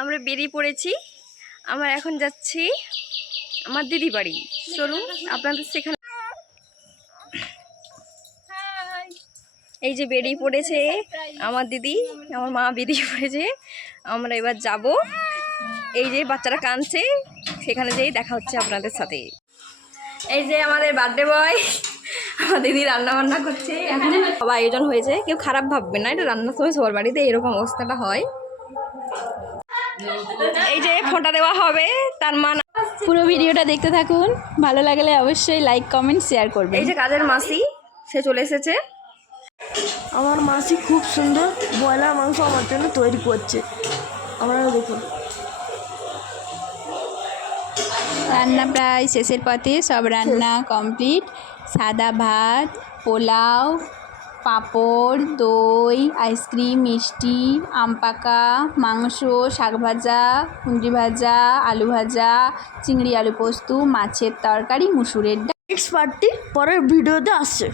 আমরা বেরিয়ে পড়েছি। আমরা এখন যাচ্ছি আমার দিদি বাড়ি। চলুন আপনাদের সেখানে। এই যে বেরিয়ে পড়েছে আমার দিদি, আমার মা বেরিয়ে পড়েছে। আমরা এবার যাব। এই যে বাচ্চারা কাঁদছে, সেখানে যেই দেখা হচ্ছে আপনাদের সাথে। এই যে আমাদের বার্থডে বয়, আমার দিদি রান্না বান্না করছে। এখন সবাই আয়োজন হয়েছে, কেউ খারাপ ভাববে না, এটা রান্নার সময় সবার বাড়িতে এরকম অবস্থাটা হয়। এই যে ফোঁটা দেওয়া হবে, তার মা। পুরো ভিডিওটা দেখতে থাকুন, ভালো লাগলে অবশ্যই লাইক কমেন্ট শেয়ার করবেন। এই যে কাজের মাসি, সে চলে এসেছে। আমার মাসি খুব সুন্দর ব্রয়লার মাংস আমার জন্য তৈরি করছে, আপনারা দেখুন। রান্না প্রায় শেষের পথে, সব রান্না কমপ্লিট। সাদা ভাত, পোলাও, পাঁপড়, দই, আইসক্রিম, মিষ্টি, আম পাকা, মাংস, শাক ভাজা, কুঁদরি ভাজা, আলু ভাজা, চিংড়ি আলু পোস্ত, মাছের তরকারি, মুসুরের ডাল। নেক্সট পার্টটি পরের ভিডিওতে আসছে।